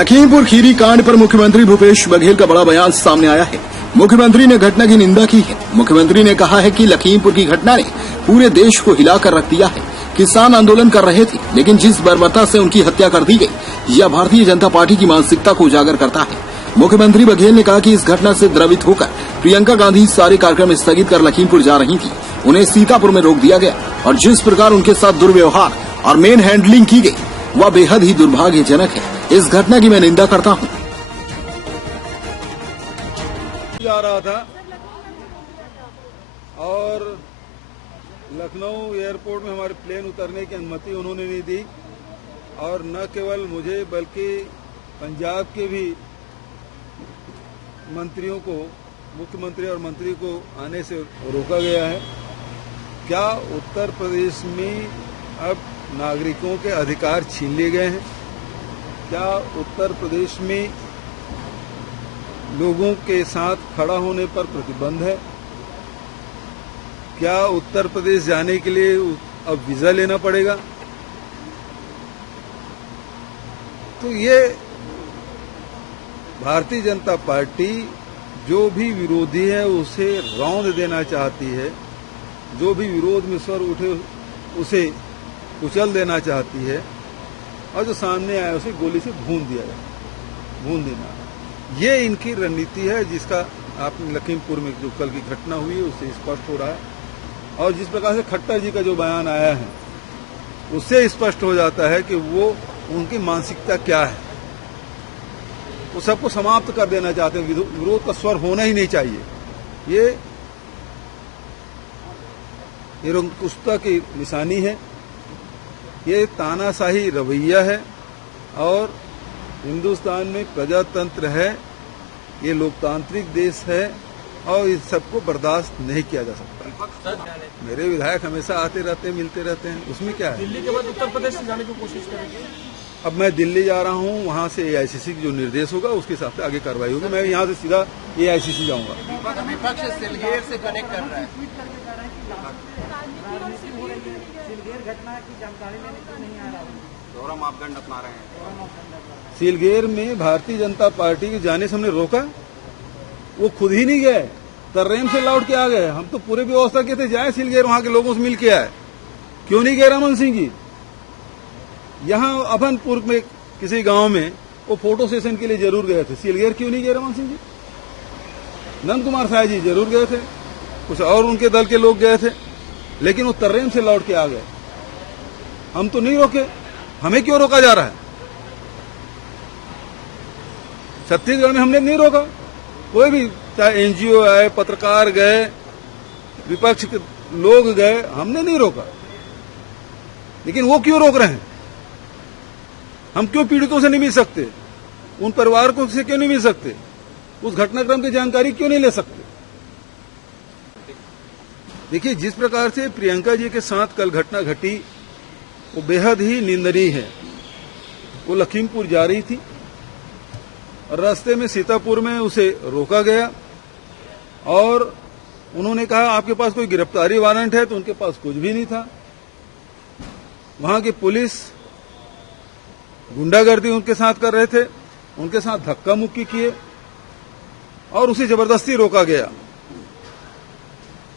लखीमपुर खीरी कांड पर मुख्यमंत्री भूपेश बघेल का बड़ा बयान सामने आया है। मुख्यमंत्री ने घटना की निंदा की है। मुख्यमंत्री ने कहा है कि लखीमपुर की घटना ने पूरे देश को हिलाकर रख दिया है। किसान आंदोलन कर रहे थे, लेकिन जिस बर्बरता से उनकी हत्या कर दी गई, यह भारतीय जनता पार्टी की मानसिकता को उजागर करता है। मुख्यमंत्री बघेल ने कहा कि इस घटना से द्रवित होकर प्रियंका गांधी सारे कार्यक्रम स्थगित कर लखीमपुर जा रही थी। उन्हें सीतापुर में रोक दिया गया और जिस प्रकार उनके साथ दुर्व्यवहार और मेन हैंडलिंग की गई, वह बेहद ही दुर्भाग्यजनक है। इस घटना की मैं निंदा करता हूं। जा रहा था और लखनऊ एयरपोर्ट में हमारे प्लेन उतरने की अनुमति उन्होंने नहीं दी और न केवल मुझे बल्कि पंजाब के भी मंत्रियों को, मुख्यमंत्री और मंत्री को आने से रोका गया है। क्या उत्तर प्रदेश में अब नागरिकों के अधिकार छीन लिए गए हैं? क्या उत्तर प्रदेश में लोगों के साथ खड़ा होने पर प्रतिबंध है? क्या उत्तर प्रदेश जाने के लिए अब वीजा लेना पड़ेगा? तो ये भारतीय जनता पार्टी जो भी विरोधी है उसे रौंद देना चाहती है, जो भी विरोध में स्वर उठे उसे कुचल देना चाहती है और जो सामने आया उसे गोली से भून देना। ये इनकी रणनीति है, जिसका आपने लखीमपुर में जो कल की घटना हुई है उससे स्पष्ट हो रहा है। और जिस प्रकार से खट्टर जी का जो बयान आया है उससे स्पष्ट हो जाता है कि वो उनकी मानसिकता क्या है। वो सबको समाप्त कर देना चाहते हैं, विरोध का स्वर होना ही नहीं चाहिए। ये निरंकुशता की निशानी है, ये तानाशाही रवैया है और हिंदुस्तान में प्रजातंत्र है, ये लोकतांत्रिक देश है और इस सबको बर्दाश्त नहीं किया जा सकता। मेरे विधायक हमेशा आते रहते हैं, मिलते रहते हैं, उसमें क्या है। दिल्ली के बाद उत्तर प्रदेश से जाने की कोशिश करेंगे। अब मैं दिल्ली जा रहा हूँ, वहाँ से एआईसीसी की जो निर्देश होगा उसके हिसाब से आगे कार्रवाई होगी। मैं यहाँ से सीधा एआईसीसी जाऊँगा। विपक्ष सिलगेर से कनेक्ट कर रहा है। घटना की जानकारी लेने को नहीं आ रहा है, दोहरा मापदंड अपना रहे हैं। सिलगेर में भारतीय जनता पार्टी के जाने से हमने रोका, वो खुद ही नहीं गए, तर्रेम से लौट के आ गए। हम तो पूरे व्यवस्था के थे जाए सिलगेर, वहां के लोगों से मिल के आए। क्यों नहीं गए रमन सिंह जी? यहाँ अभनपुर में किसी गांव में वो फोटो सेशन के लिए जरूर गए थे। सिलगेर क्यों नहीं गए रमन सिंह जी? नंद कुमार साय जी जरूर गए थे, कुछ और उनके दल के लोग गए थे, लेकिन वो तर्रेम से लौट के आ गए। हम तो नहीं रोके, हमें क्यों रोका जा रहा है? छत्तीसगढ़ में हमने नहीं रोका, कोई भी, चाहे एनजीओ आए, पत्रकार गए, विपक्ष के लोग गए, हमने नहीं रोका। लेकिन वो क्यों रोक रहे हैं? हम क्यों पीड़ितों से नहीं मिल सकते? उन परिवार को से क्यों नहीं मिल सकते? उस घटनाक्रम की जानकारी क्यों नहीं ले सकते? देखिए, जिस प्रकार से प्रियंका जी के साथ कल घटना घटी वो बेहद ही निंदनीय है। वो लखीमपुर जा रही थी और रास्ते में सीतापुर में उसे रोका गया और उन्होंने कहा आपके पास कोई गिरफ्तारी वारंट है? तो उनके पास कुछ भी नहीं था। वहां की पुलिस गुंडागर्दी उनके साथ कर रहे थे, उनके साथ धक्का मुक्की किए और उसे जबरदस्ती रोका गया।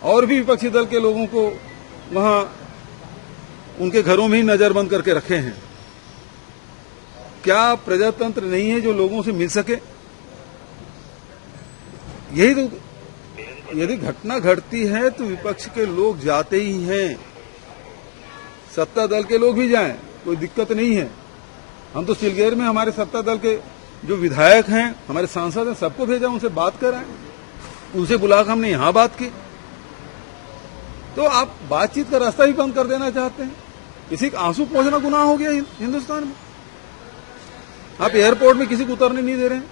और भी विपक्षी दल के लोगों को वहां उनके घरों में ही नजरबंद करके रखे हैं। क्या प्रजातंत्र नहीं है जो लोगों से मिल सके? यही तो, यदि घटना घटती है तो विपक्ष के लोग जाते ही हैं, सत्ता दल के लोग भी जाएं, कोई दिक्कत नहीं है। हम तो सिलगेर में हमारे सत्ता दल के जो विधायक हैं, हमारे सांसद हैं, सबको भेजा, उनसे बात कराएं, उनसे बुलाकर हमने यहां बात की। तो आप बातचीत का रास्ता भी बंद कर देना चाहते हैं? किसी का आंसू पोंछना गुनाह हो गया हिंदुस्तान में? आप एयरपोर्ट में किसी को उतरने नहीं दे रहे हैं।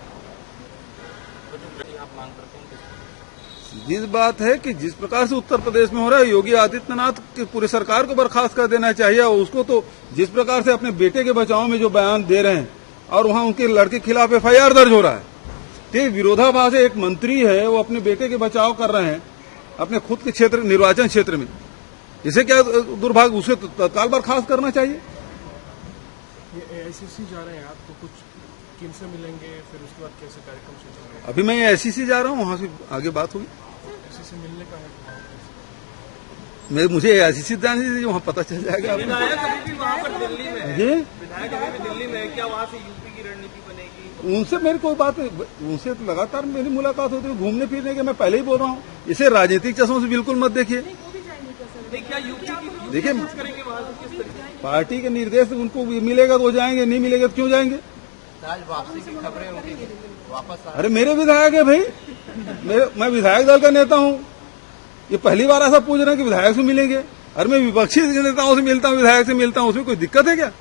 जिस बात है कि जिस प्रकार से उत्तर प्रदेश में हो रहा है, योगी आदित्यनाथ की पूरी सरकार को बर्खास्त कर देना चाहिए। और उसको तो जिस प्रकार से अपने बेटे के बचाव में जो बयान दे रहे हैं और वहां उनके लड़के के खिलाफ एफआईआर दर्ज हो रहा है, तो विरोधाभास है। एक मंत्री है, वो अपने बेटे के बचाव कर रहे हैं अपने खुद के क्षेत्र, निर्वाचन क्षेत्र में। इसे क्या दुर्भाग्य, उसे तत्काल बर्खास्त करना चाहिए। ये एआईसीसी जा रहे हैं आप, तो कुछ किनसे मिलेंगे, फिर उसके बाद कैसे कार्यक्रम सोचेंगे? अभी मैं एससीसी जा रहा हूँ, वहाँ से आगे बात होगी। किसी से मिलने का है? मुझे एससीसी जाने दीजिए, वहाँ पता चल जाएगा। विधायक अभी भी वहाँ पर दिल्ली में है। जी, विधायक अभी भी दिल्ली में है, क्या वहाँ से यूपी की रणनीति बनेगी? उनसे मेरी कोई बात, उनसे तो लगातार मेरी मुलाकात होती है, घूमने फिरने के। मैं पहले ही बोल रहा हूँ, इसे राजनीतिक चश्मों से बिल्कुल मत देखिए। नहीं, क्या यूपी की देखिए, करेंगे वहाँ से किस तरीके? पार्टी के निर्देश उनको मिलेगा तो वो जाएंगे, नहीं मिलेगा तो क्यों जाएंगे? आज वापसी की खबरें होंगी, वापस अरे मेरे विधायक है भाई, मैं विधायक दल का नेता हूँ। ये पहली बार ऐसा पूछ रहे हैं कि विधायक से मिलेंगे। अरे मैं विपक्षी नेताओं से मिलता हूँ, विधायक से मिलता हूँ, उसमें कोई दिक्कत है क्या?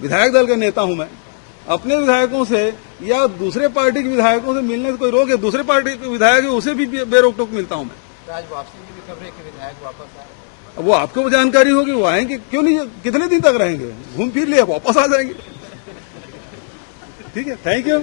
विधायक दल का नेता हूँ मैं। अपने विधायकों से या दूसरे पार्टी के विधायकों से मिलने से कोई रोक है? दूसरे पार्टी के विधायक है, उसे भी बेरोक टोक मिलता हूँ मैं। आज वापसी की भी खबरें कि विधायक वापस आए। अब वो आपको जानकारी होगी, वो आएंगे, क्यों नहीं? कितने दिन तक रहेंगे? घूम फिर लिया, वापस आ जाएंगे। ठीक है, थैंक यू।